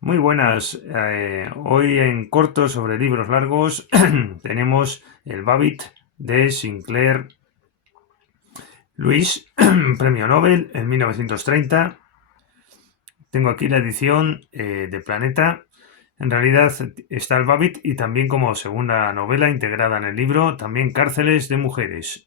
Muy buenas. Hoy en corto sobre libros largos tenemos El Babbit de Sinclair Lewis, premio Nobel en 1930. Tengo aquí la edición de Planeta. En realidad está El Babbit y también como segunda novela integrada en el libro, también Cárceles de Mujeres.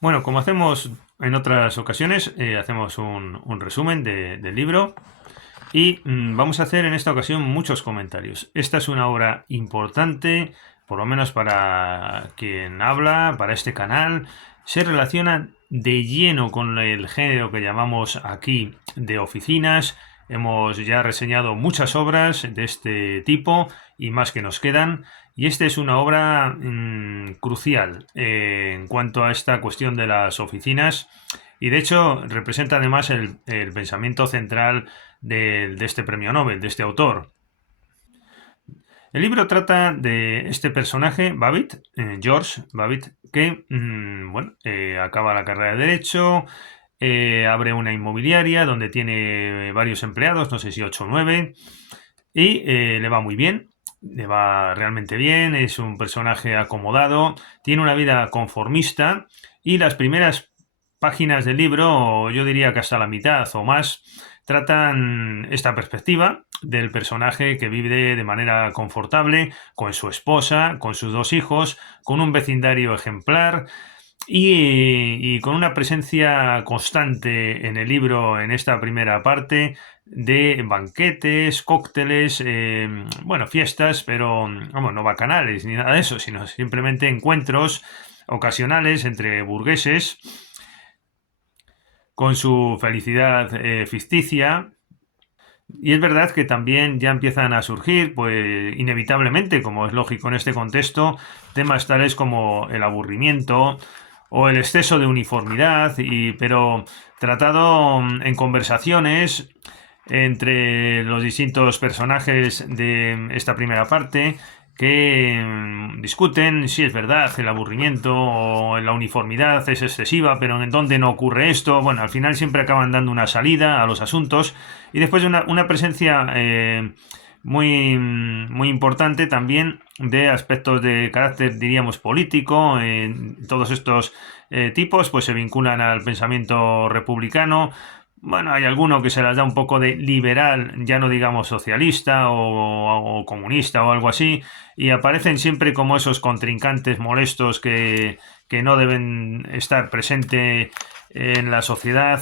Bueno, como hacemos en otras ocasiones, hacemos un resumen del libro. Y vamos a hacer en esta ocasión muchos comentarios. Esta es una obra importante, por lo menos para quien habla, para este canal. Se relaciona de lleno con el género que llamamos aquí de oficinas. Hemos ya reseñado muchas obras de este tipo y más que nos quedan. Y esta es una obra crucial en cuanto a esta cuestión de las oficinas. Y de hecho representa además el pensamiento central de este premio Nobel, de este autor. El libro trata de este personaje, Babbitt, George Babbitt, que acaba la carrera de Derecho, abre una inmobiliaria donde tiene varios empleados, no sé si 8 o 9, y le va muy bien, le va realmente bien, es un personaje acomodado, tiene una vida conformista y las primeras páginas del libro, yo diría que hasta la mitad o más, tratan esta perspectiva del personaje que vive de manera confortable con su esposa, con sus 2 hijos, con un vecindario ejemplar y con una presencia constante en el libro, en esta primera parte, de banquetes, cócteles, fiestas, pero vamos, no bacanales ni nada de eso, sino simplemente encuentros ocasionales entre burgueses con su felicidad ficticia. Y es verdad que también ya empiezan a surgir, pues inevitablemente, como es lógico en este contexto, temas tales como el aburrimiento o el exceso de uniformidad, pero tratado en conversaciones entre los distintos personajes de esta primera parte que discuten si es verdad el aburrimiento o la uniformidad es excesiva, pero en dónde no ocurre esto. Bueno, al final siempre acaban dando una salida a los asuntos y después de una presencia muy importante también de aspectos de carácter, diríamos, político. Todos estos tipos pues se vinculan al pensamiento republicano. Bueno, hay alguno que se las da un poco de liberal, ya no digamos socialista o comunista o algo así, y aparecen siempre como esos contrincantes molestos que no deben estar presentes en la sociedad,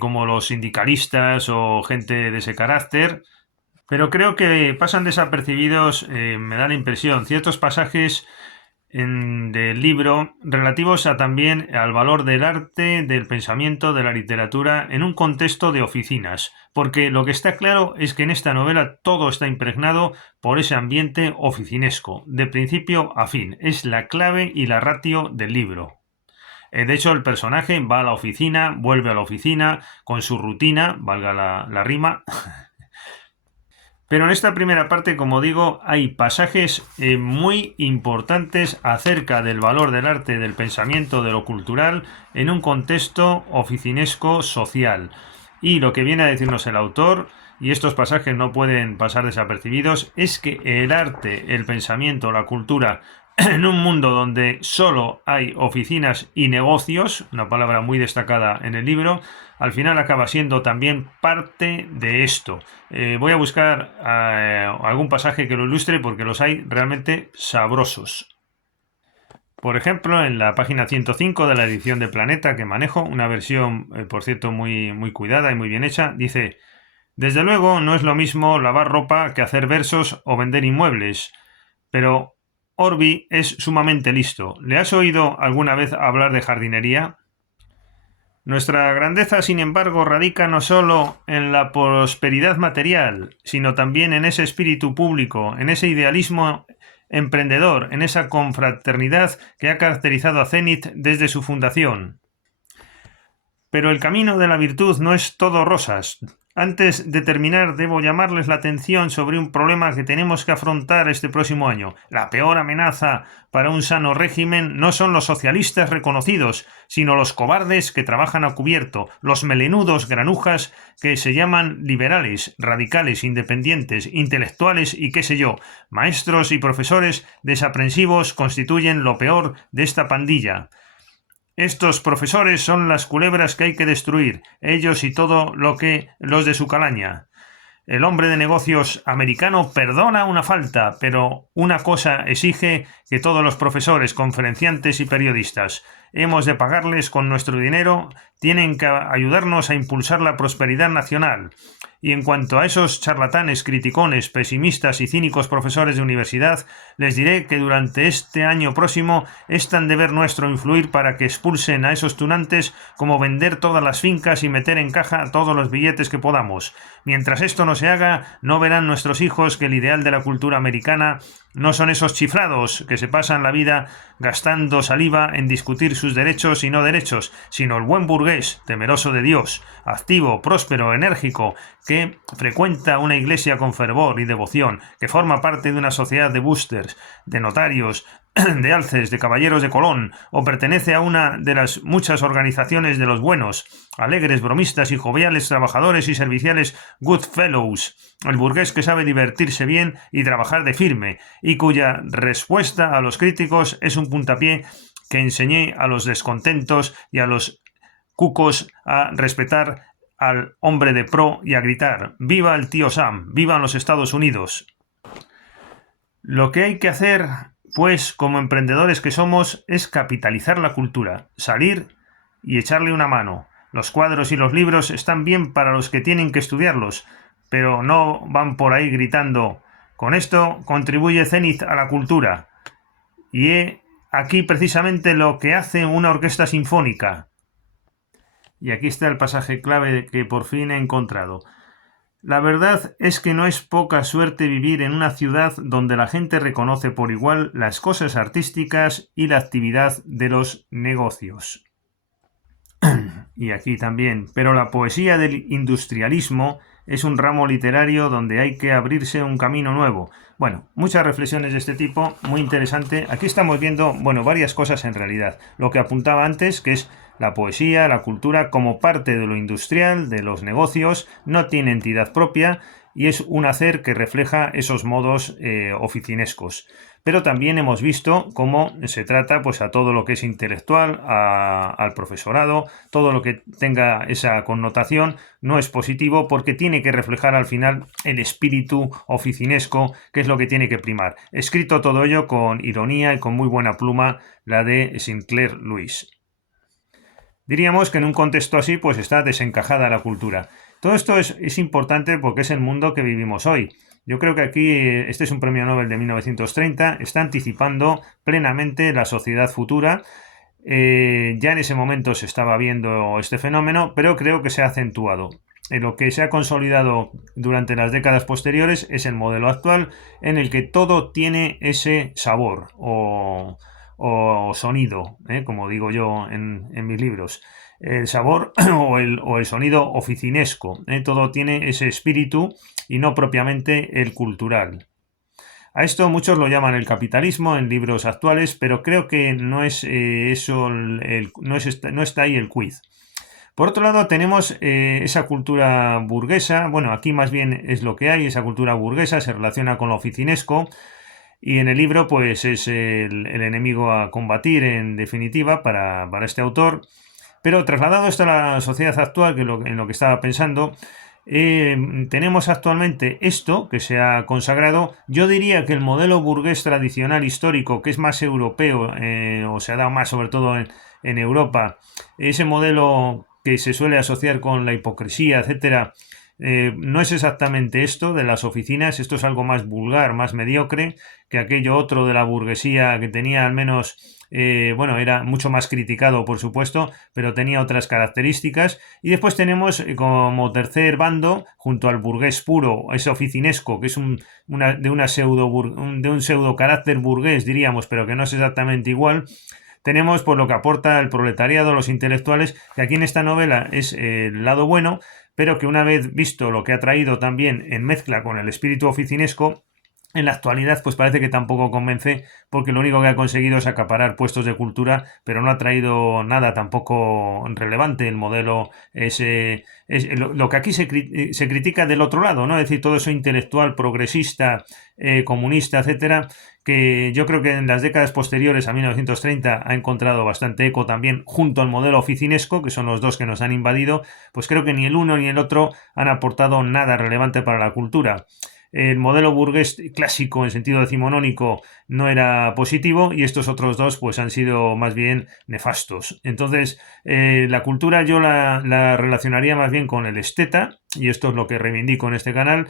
como los sindicalistas o gente de ese carácter. Pero creo que pasan desapercibidos, me da la impresión, ciertos pasajes del libro relativos a también al valor del arte, del pensamiento, de la literatura en un contexto de oficinas, porque lo que está claro es que en esta novela todo está impregnado por ese ambiente oficinesco, de principio a fin, es la clave y la ratio del libro. De hecho, el personaje va a la oficina, vuelve a la oficina con su rutina, valga la rima. Pero en esta primera parte, como digo, hay pasajes muy importantes acerca del valor del arte, del pensamiento, de lo cultural, en un contexto oficinesco social. Y lo que viene a decirnos el autor, y estos pasajes no pueden pasar desapercibidos, es que el arte, el pensamiento, la cultura, en un mundo donde solo hay oficinas y negocios, una palabra muy destacada en el libro, al final acaba siendo también parte de esto. Voy a buscar algún pasaje que lo ilustre porque los hay realmente sabrosos. Por ejemplo, en la página 105 de la edición de Planeta que manejo, una versión, por cierto, muy cuidada y muy bien hecha, dice: desde luego no es lo mismo lavar ropa que hacer versos o vender inmuebles, pero Orbi es sumamente listo. ¿Le has oído alguna vez hablar de jardinería? Nuestra grandeza, sin embargo, radica no solo en la prosperidad material, sino también en ese espíritu público, en ese idealismo emprendedor, en esa confraternidad que ha caracterizado a Zenit desde su fundación. Pero el camino de la virtud no es todo rosas. Antes de terminar, debo llamarles la atención sobre un problema que tenemos que afrontar este próximo año. La peor amenaza para un sano régimen no son los socialistas reconocidos, sino los cobardes que trabajan a cubierto, los melenudos granujas que se llaman liberales, radicales, independientes, intelectuales y qué sé yo. Maestros y profesores desaprensivos constituyen lo peor de esta pandilla. Estos profesores son las culebras que hay que destruir, ellos y todo lo que los de su calaña. El hombre de negocios americano perdona una falta, pero una cosa exige que todos los profesores, conferenciantes y periodistas hemos de pagarles con nuestro dinero, tienen que ayudarnos a impulsar la prosperidad nacional. Y en cuanto a esos charlatanes, criticones, pesimistas y cínicos profesores de universidad, les diré que durante este año próximo es tan deber nuestro influir para que expulsen a esos tunantes como vender todas las fincas y meter en caja todos los billetes que podamos. Mientras esto no se haga, no verán nuestros hijos que el ideal de la cultura americana no son esos chiflados que se pasan la vida gastando saliva en discutir sus derechos y no derechos, sino el buen burgués, temeroso de Dios, activo, próspero, enérgico, que frecuenta una iglesia con fervor y devoción, que forma parte de una sociedad de boosters, de notarios, de alces, de caballeros de Colón, o pertenece a una de las muchas organizaciones de los buenos, alegres, bromistas y joviales trabajadores y serviciales good fellows, el burgués que sabe divertirse bien y trabajar de firme, y cuya respuesta a los críticos es un puntapié que enseñé a los descontentos y a los cucos a respetar al hombre de pro y a gritar ¡viva el tío Sam! ¡Vivan los Estados Unidos! Lo que hay que hacer, pues, como emprendedores que somos, es capitalizar la cultura, salir y echarle una mano. Los cuadros y los libros están bien para los que tienen que estudiarlos, pero no van por ahí gritando «Con esto contribuye Zenit a la cultura». Y aquí precisamente lo que hace una orquesta sinfónica. Y aquí está el pasaje clave que por fin he encontrado. La verdad es que no es poca suerte vivir en una ciudad donde la gente reconoce por igual las cosas artísticas y la actividad de los negocios. Y aquí también, pero la poesía del industrialismo es un ramo literario donde hay que abrirse un camino nuevo. Bueno, muchas reflexiones de este tipo, muy interesante. Aquí estamos viendo, bueno, varias cosas en realidad. Lo que apuntaba antes, que es la poesía, la cultura, como parte de lo industrial, de los negocios, no tiene entidad propia y es un hacer que refleja esos modos oficinescos. Pero también hemos visto cómo se trata pues a todo lo que es intelectual, al profesorado, todo lo que tenga esa connotación no es positivo porque tiene que reflejar al final el espíritu oficinesco, que es lo que tiene que primar. Escrito todo ello con ironía y con muy buena pluma, la de Sinclair Lewis. Diríamos que en un contexto así pues está desencajada la cultura. Todo esto es importante porque es el mundo que vivimos hoy. Yo creo que aquí, este es un premio Nobel de 1930, está anticipando plenamente la sociedad futura. Ya en ese momento se estaba viendo este fenómeno, pero creo que se ha acentuado. Lo que se ha consolidado durante las décadas posteriores es el modelo actual en el que todo tiene ese sabor o sonido, como digo yo en mis libros. El sabor o el sonido oficinesco. Todo tiene ese espíritu y no propiamente el cultural. A esto muchos lo llaman el capitalismo en libros actuales, pero creo que no es eso, no está ahí el quiz. Por otro lado tenemos esa cultura burguesa, bueno, aquí más bien es lo que hay, esa cultura burguesa se relaciona con lo oficinesco y en el libro pues es el enemigo a combatir en definitiva para este autor. Pero trasladado esto a la sociedad actual, que en lo que estaba pensando, tenemos actualmente esto que se ha consagrado. Yo diría que el modelo burgués tradicional histórico, que es más europeo, o se ha dado más sobre todo en Europa, ese modelo que se suele asociar con la hipocresía, etcétera, no es exactamente esto de las oficinas. Esto es algo más vulgar, más mediocre que aquello otro de la burguesía que tenía al menos... bueno, era mucho más criticado, por supuesto, pero tenía otras características. Y después tenemos como tercer bando, junto al burgués puro, ese oficinesco, que es de un pseudo carácter burgués, diríamos, pero que no es exactamente igual. Tenemos por lo que aporta el proletariado, los intelectuales, que aquí en esta novela es el lado bueno, pero que una vez visto lo que ha traído también en mezcla con el espíritu oficinesco, en la actualidad pues parece que tampoco convence, porque lo único que ha conseguido es acaparar puestos de cultura, pero no ha traído nada tampoco relevante. El modelo es lo que aquí se critica del otro lado, ¿no? Es decir, todo eso intelectual, progresista, comunista, etcétera, que yo creo que en las décadas posteriores a 1930 ha encontrado bastante eco también junto al modelo oficinesco, que son los dos que nos han invadido. Pues creo que ni el uno ni el otro han aportado nada relevante para la cultura. El modelo burgués clásico en sentido decimonónico no era positivo, y estos otros dos pues han sido más bien nefastos. Entonces, la cultura yo la relacionaría más bien con el esteta, y esto es lo que reivindico en este canal,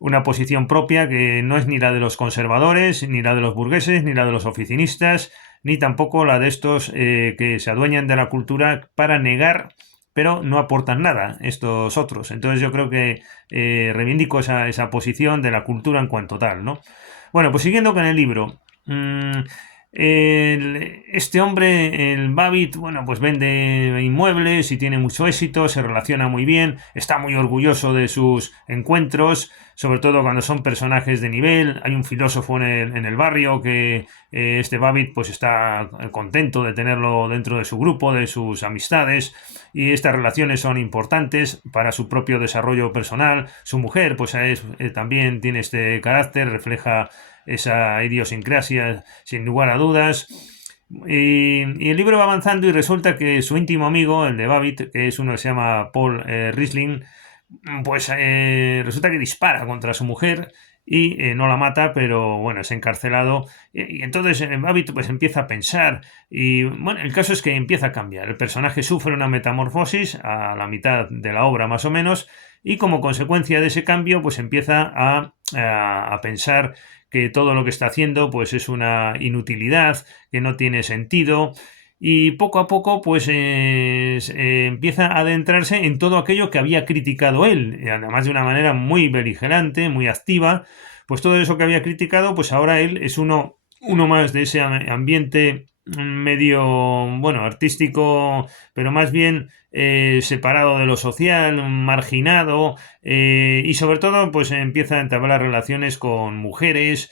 una posición propia que no es ni la de los conservadores, ni la de los burgueses, ni la de los oficinistas, ni tampoco la de estos que se adueñan de la cultura para negar, pero no aportan nada estos otros. Entonces yo creo que reivindico esa posición de la cultura en cuanto tal, ¿no? Bueno, pues siguiendo con el libro. Este hombre, el Babbitt, bueno, pues vende inmuebles y tiene mucho éxito, se relaciona muy bien, está muy orgulloso de sus encuentros, sobre todo cuando son personajes de nivel. Hay un filósofo en el barrio que este Babbitt pues está contento de tenerlo dentro de su grupo, de sus amistades, y estas relaciones son importantes para su propio desarrollo personal. Su mujer pues también tiene este carácter, refleja esa idiosincrasia sin lugar a dudas. Y el libro va avanzando y resulta que su íntimo amigo, el de Babbitt, que es uno que se llama Paul Riesling, pues resulta que dispara contra su mujer y no la mata, pero bueno, es encarcelado. Y entonces Babbitt pues empieza a pensar, y bueno, el caso es que empieza a cambiar. El personaje sufre una metamorfosis a la mitad de la obra más o menos, y como consecuencia de ese cambio pues empieza a pensar que todo lo que está haciendo pues es una inutilidad, que no tiene sentido, y poco a poco pues empieza a adentrarse en todo aquello que había criticado él, y además de una manera muy beligerante, muy activa. Pues todo eso que había criticado, pues ahora él es uno más de ese ambiente medio, bueno, artístico, pero más bien separado de lo social, marginado, y sobre todo pues empieza a entablar relaciones con mujeres,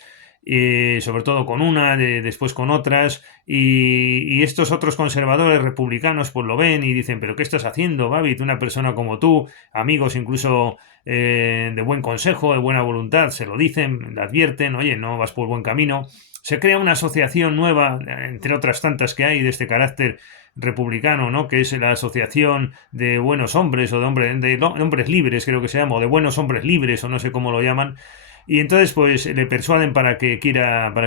sobre todo con una, después con otras, y estos otros conservadores republicanos pues lo ven y dicen: pero ¿qué estás haciendo, Babbitt? Una persona como tú, amigos incluso de buen consejo, de buena voluntad, se lo dicen, le advierten: oye, no vas por buen camino. Se crea una asociación nueva, entre otras tantas que hay, de este carácter republicano, ¿no? Que es la Asociación de Buenos Hombres, o de hombres libres, creo que se llama, o de Buenos Hombres Libres, o no sé cómo lo llaman. Y entonces pues le persuaden para que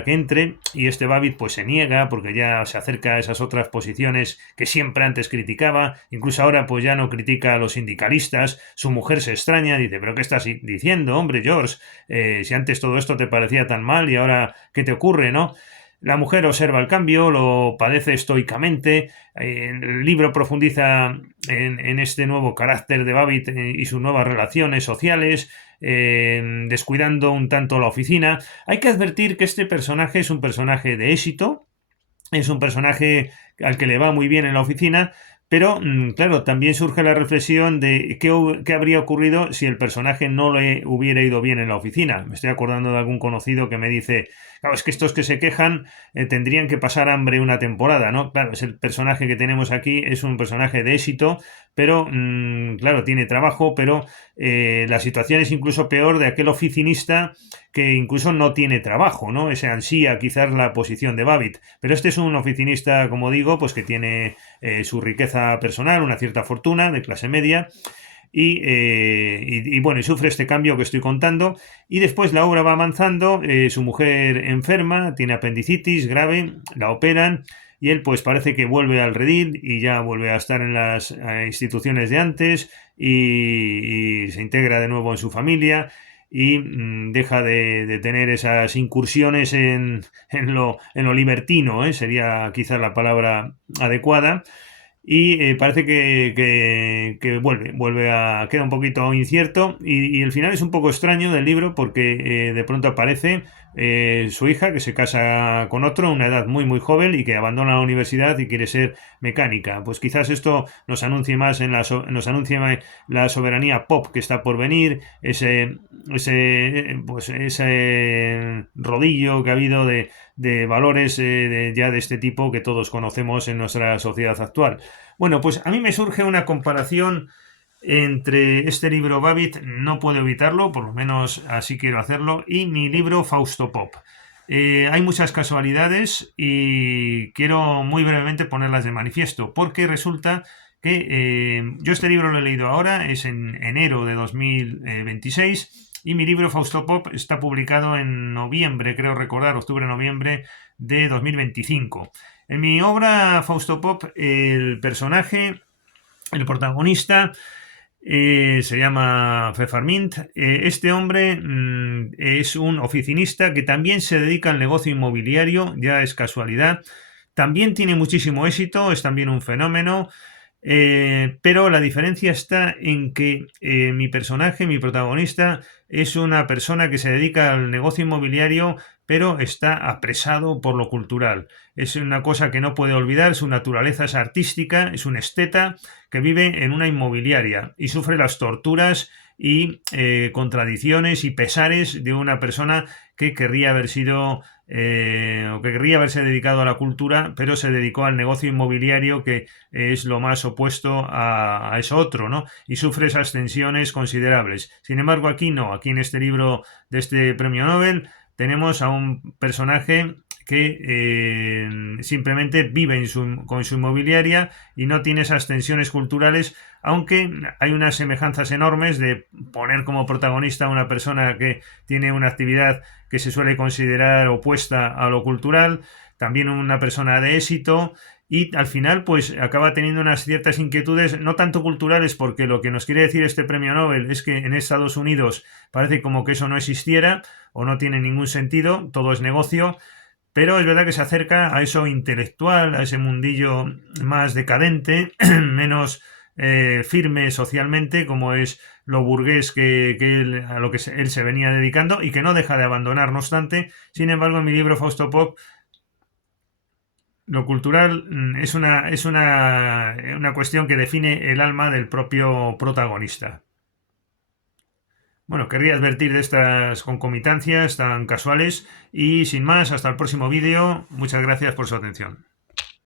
entre, y este Babbitt pues se niega, porque ya se acerca a esas otras posiciones que siempre antes criticaba. Incluso ahora pues ya no critica a los sindicalistas. Su mujer se extraña, dice: pero ¿qué estás diciendo, hombre, George? Si antes todo esto te parecía tan mal, y ahora ¿qué te ocurre, no? La mujer observa el cambio, lo padece estoicamente. El libro profundiza en este nuevo carácter de Babbitt y sus nuevas relaciones sociales, descuidando un tanto la oficina. Hay que advertir que este personaje es un personaje de éxito, es un personaje al que le va muy bien en la oficina, pero claro, también surge la reflexión de qué habría ocurrido si el personaje no le hubiera ido bien en la oficina. Me estoy acordando de algún conocido que me dice: claro, es que estos que se quejan tendrían que pasar hambre una temporada, ¿no? Claro, es el personaje que tenemos aquí, es un personaje de éxito, pero claro, tiene trabajo, pero la situación es incluso peor de aquel oficinista que incluso no tiene trabajo, ¿no? Ese ansía quizás la posición de Babbitt. Pero este es un oficinista, como digo, pues que tiene su riqueza personal, una cierta fortuna de clase media, y bueno, y sufre este cambio que estoy contando. Y después la obra va avanzando, su mujer enferma, tiene apendicitis grave, la operan, y él pues parece que vuelve al redil y ya vuelve a estar en las instituciones de antes, y se integra de nuevo en su familia, y deja de tener esas incursiones en lo libertino, sería quizás la palabra adecuada. y parece que vuelve queda un poquito incierto y el final es un poco extraño del libro porque de pronto aparece su hija que se casa con otro a una edad muy muy joven y que abandona la universidad y quiere ser mecánica. Pues quizás esto nos anuncie más nos anuncie la soberanía pop que está por venir, ese rodillo que ha habido de valores ya de este tipo que todos conocemos en nuestra sociedad actual. Bueno, pues a mí me surge una comparación entre este libro Babbitt, no puedo evitarlo, por lo menos así quiero hacerlo, y mi libro Fausto Pop. Hay muchas casualidades y quiero muy brevemente ponerlas de manifiesto, porque resulta que yo este libro lo he leído ahora, es en enero de 2026, y mi libro Fausto Pop está publicado en noviembre, creo recordar, octubre-noviembre de 2025. En mi obra Fausto Pop, el personaje, el protagonista, se llama Fefarmint. Este hombre es un oficinista que también se dedica al negocio inmobiliario, ya es casualidad. También tiene muchísimo éxito, es también un fenómeno. Pero la diferencia está en que mi personaje, mi protagonista, es una persona que se dedica al negocio inmobiliario, pero está apresado por lo cultural. Es una cosa que no puede olvidar, su naturaleza es artística, es un esteta que vive en una inmobiliaria y sufre las torturas y contradicciones y pesares de una persona que querría haber sido o que querría haberse dedicado a la cultura, pero se dedicó al negocio inmobiliario, que es lo más opuesto a eso otro, ¿no? Y sufre esas tensiones considerables. Sin embargo, aquí no, aquí en este libro de este premio Nobel tenemos a un personaje que simplemente vive con su inmobiliaria y no tiene esas tensiones culturales, aunque hay unas semejanzas enormes de poner como protagonista a una persona que tiene una actividad que se suele considerar opuesta a lo cultural, también una persona de éxito, y al final pues acaba teniendo unas ciertas inquietudes, no tanto culturales, porque lo que nos quiere decir este premio Nobel es que en Estados Unidos parece como que eso no existiera o no tiene ningún sentido, todo es negocio, pero es verdad que se acerca a eso intelectual, a ese mundillo más decadente, menos firme socialmente, como es lo burgués a lo que él se venía dedicando y que no deja de abandonar, no obstante. Sin embargo, en mi libro Fausto Pop, lo cultural es una cuestión que define el alma del propio protagonista. Bueno, querría advertir de estas concomitancias tan casuales y sin más, hasta el próximo vídeo. Muchas gracias por su atención.